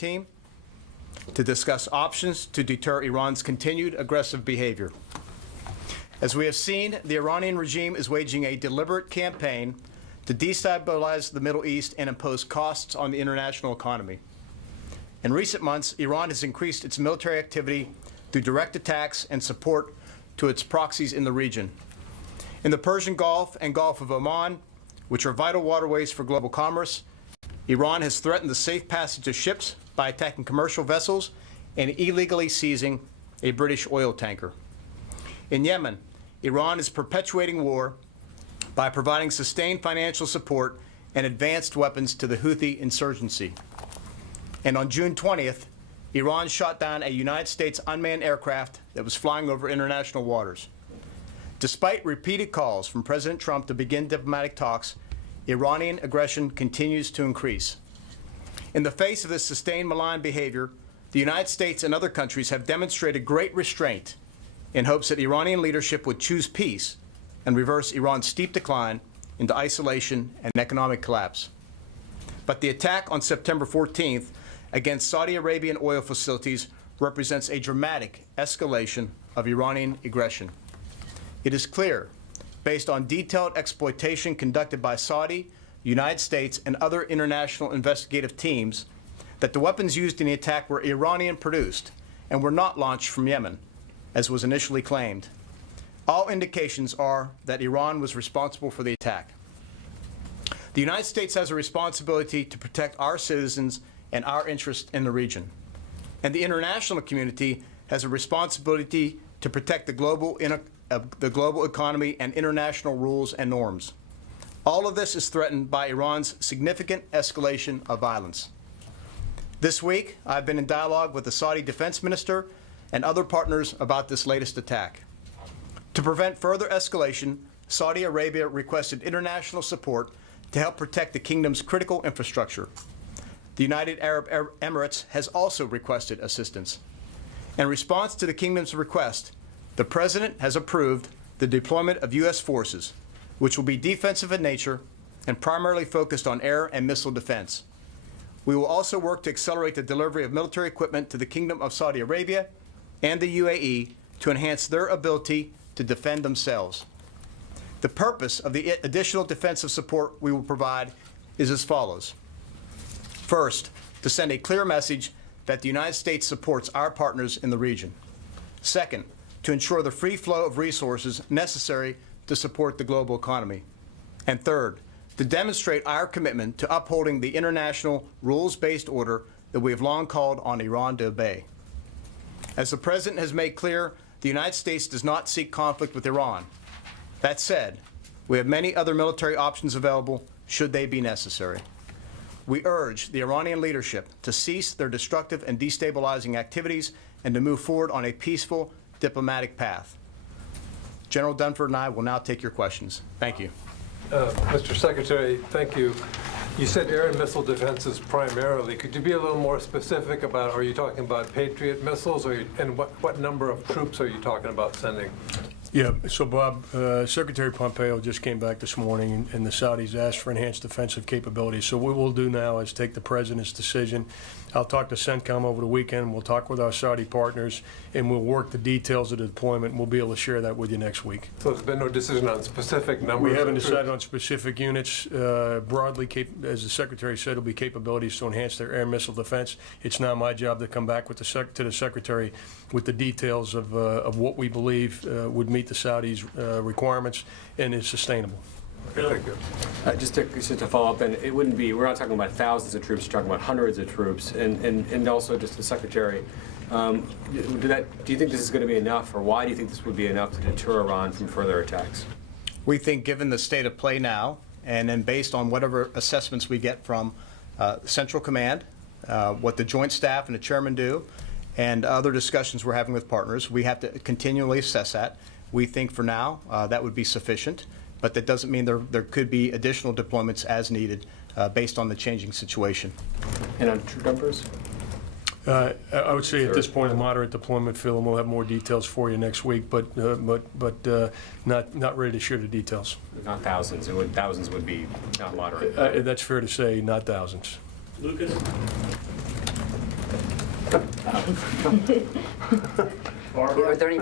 team to discuss options to deter Iran's continued aggressive behavior. As we have seen, the Iranian regime is waging a deliberate campaign to destabilize the Middle East and impose costs on the international economy. In recent months, Iran has increased its military activity through direct attacks and support to its proxies in the region. In the Persian Gulf and Gulf of Oman, which are vital waterways for global commerce, Iran has threatened the safe passage of ships by attacking commercial vessels and illegally seizing a British oil tanker. In Yemen, Iran is perpetuating war by providing sustained financial support and advanced weapons to the Houthi insurgency. And on June 20th, Iran shot down a United States unmanned aircraft that was flying over international waters. Despite repeated calls from President Trump to begin diplomatic talks, Iranian aggression continues to increase. In the face of this sustained malign behavior, the United States and other countries have demonstrated great restraint in hopes that Iranian leadership would choose peace and reverse Iran's steep decline into isolation and economic collapse. But the attack on September 14th against Saudi Arabian oil facilities represents a dramatic escalation of Iranian aggression. It is clear, based on detailed exploitation conducted by Saudi, United States, and other international investigative teams, that the weapons used in the attack were Iranian-produced and were not launched from Yemen, as was initially claimed. All indications are that Iran was responsible for the attack. The United States has a responsibility to protect our citizens and our interests in the region. And the international community has a responsibility to protect the global economy and international rules and norms. All of this is threatened by Iran's significant escalation of violence. This week, I've been in dialogue with the Saudi defense minister and other partners about this latest attack. To prevent further escalation, Saudi Arabia requested international support to help protect the kingdom's critical infrastructure. The United Arab Emirates has also requested assistance. In response to the kingdom's request, the President has approved the deployment of U.S. forces, which will be defensive in nature and primarily focused on air and missile defense. We will also work to accelerate the delivery of military equipment to the Kingdom of Saudi Arabia and the UAE to enhance their ability to defend themselves. The purpose of the additional defensive support we will provide is as follows. First, to send a clear message that the United States supports our partners in the region. Second, to ensure the free flow of resources necessary to support the global economy. And third, to demonstrate our commitment to upholding the international rules-based order that we have long called on Iran to obey. As the President has made clear, the United States does not seek conflict with Iran. That said, we have many other military options available should they be necessary. We urge the Iranian leadership to cease their destructive and destabilizing activities and to move forward on a peaceful diplomatic path. General Dunford and I will now take your questions. Thank you. Mr. Secretary, thank you. You said air and missile defenses primarily. Could you be a little more specific about, are you talking about Patriot missiles, and what number of troops are you talking about sending? Yeah, so Bob, Secretary Pompeo just came back this morning, and the Saudis asked for enhanced defensive capabilities. So what we'll do now is take the President's decision. I'll talk to CENTCOM over the weekend. We'll talk with our Saudi partners, and we'll work the details of the deployment, and we'll be able to share that with you next week. So there's been no decision on specific numbers? We haven't decided on specific units. Broadly, as the Secretary said, it'll be capabilities to enhance their air missile defense. It's now my job to come back with to the Secretary with the details of what we believe would meet the Saudis' requirements and is sustainable. Okay, thank you. Just to follow up, and it wouldn't be, we're not talking about thousands of troops, we're talking about hundreds of troops, and also just the Secretary, do you think this is going to be enough, or why do you think this would be enough to deter Iran from further attacks? We think given the state of play now, and then based on whatever assessments we get from Central Command, what the Joint Staff and the Chairman do, and other discussions we're having with partners, we have to continually assess that. We think for now that would be sufficient, but that doesn't mean there could be additional deployments as needed based on the changing situation. And on troop numbers? I would say at this point a moderate deployment, Phil, and we'll have more details for you next week, but not ready to share the details. Not thousands. Thousands would be not moderate. That's fair to say, not thousands. Lucas? Are there any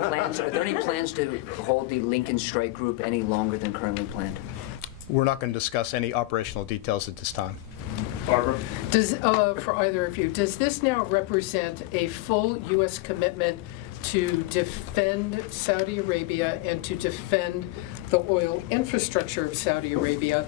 plans to hold the Lincoln Strike Group any longer than currently planned? We're not going to discuss any operational details at this time. Does, for either of you, does this now represent a full U.S. commitment to defend Saudi Arabia and to defend the oil infrastructure of Saudi Arabia?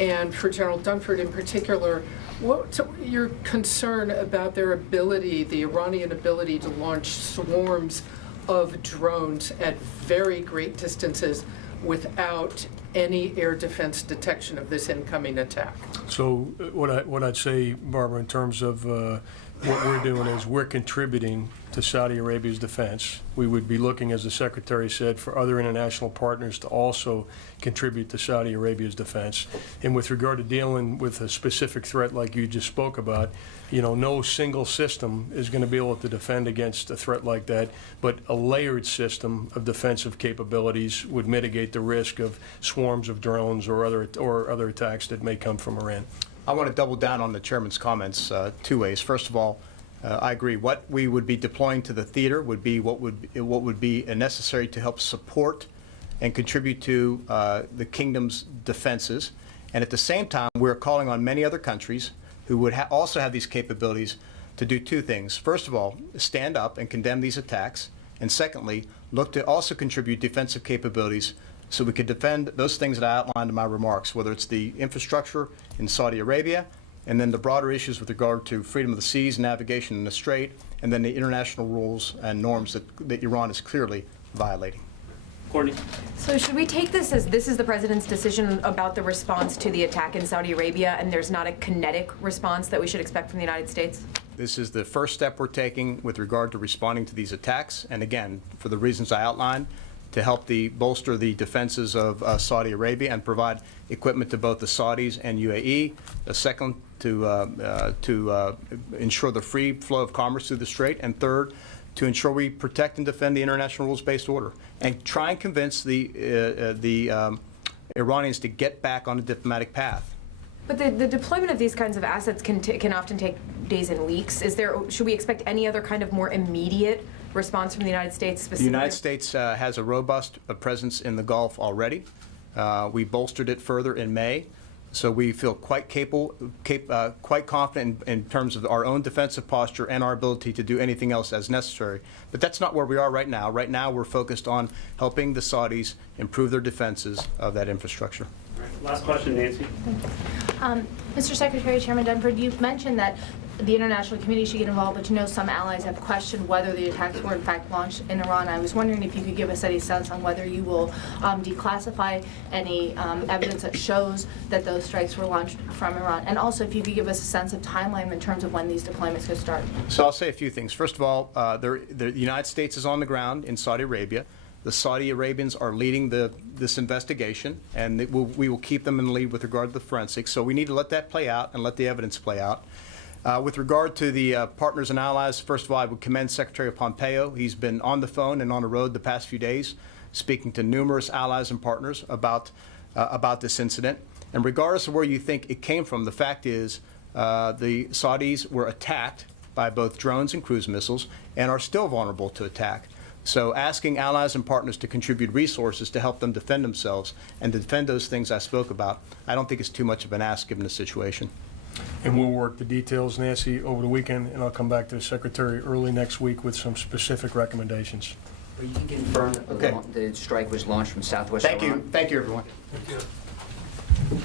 And for General Dunford in particular, what's your concern about their ability, the Iranian ability to launch swarms of drones at very great distances without any air defense detection of this incoming attack? So what I'd say, Barbara, in terms of what we're doing is we're contributing to Saudi Arabia's defense. We would be looking, as the Secretary said, for other international partners to also contribute to Saudi Arabia's defense. And with regard to dealing with a specific threat like you just spoke about, you know, no single system is going to be able to defend against a threat like that, but a layered system of defensive capabilities would mitigate the risk of swarms of drones or other attacks that may come from Iran. I want to double down on the chairman's comments two ways. First of all, I agree. What we would be deploying to the theater would be what would be necessary to help support and contribute to the kingdom's defenses. And at the same time, we're calling on many other countries who would also have these capabilities to do two things. First of all, stand up and condemn these attacks. And secondly, look to also contribute defensive capabilities so we could defend those things that I outlined in my remarks, whether it's the infrastructure in Saudi Arabia, and then the broader issues with regard to freedom of the seas, navigation in the Strait, and then the international rules and norms that Iran is clearly violating. Courtney. So should we take this as this is the president's decision about the response to the attack in Saudi Arabia, and there's not a kinetic response that we should expect from the United States? This is the first step we're taking with regard to responding to these attacks, and again, for the reasons I outlined, to help bolster the defenses of Saudi Arabia and provide equipment to both the Saudis and UAE. Second, to ensure the free flow of commerce through the Strait. And third, to ensure we protect and defend the international rules-based order and try and convince the Iranians to get back on a diplomatic path. But the deployment of these kinds of assets can often take days and weeks. Should we expect any other kind of more immediate response from the United States The specifically? United States has a robust presence in the Gulf already. We bolstered it further in May, so we feel quite quite confident in terms of our own defensive posture and our ability to do anything else as necessary. But that's not where we are right now. Right now, we're focused on helping the Saudis improve their defenses of that infrastructure. All right, last question, Nancy. Mr. Secretary, Chairman Dunford, you've mentioned that the international community should get involved, but you know some allies have questioned whether the attacks were in fact launched in Iran. I was wondering if you could give us any sense on whether you will declassify any evidence that shows that those strikes were launched from Iran, and also if you could give us a sense of timeline in terms of when these deployments could start. So I'll say a few things. First of all, the United States is on the ground in Saudi Arabia. The Saudi Arabians are leading this investigation, and we will keep them in the lead with regard to the forensics. So we need to let that play out and let the evidence play out. With regard to the partners and allies, first of all, I would commend Secretary Pompeo. He's been on the phone and on the road the past few days, speaking to numerous allies and partners about this incident. And regardless of where you think it came from, the fact is the Saudis were attacked by both drones and cruise missiles and are still vulnerable to attack. So asking allies and partners to contribute resources to help them defend themselves and to defend those things I spoke about, I don't think it's too much of an ask given the situation. And we'll work the details, Nancy, over the weekend, and I'll come back to the Secretary early next week with some specific recommendations. But you can confirm that Okay. the strike was launched from southwest Iran? Thank you, everyone. Thank you.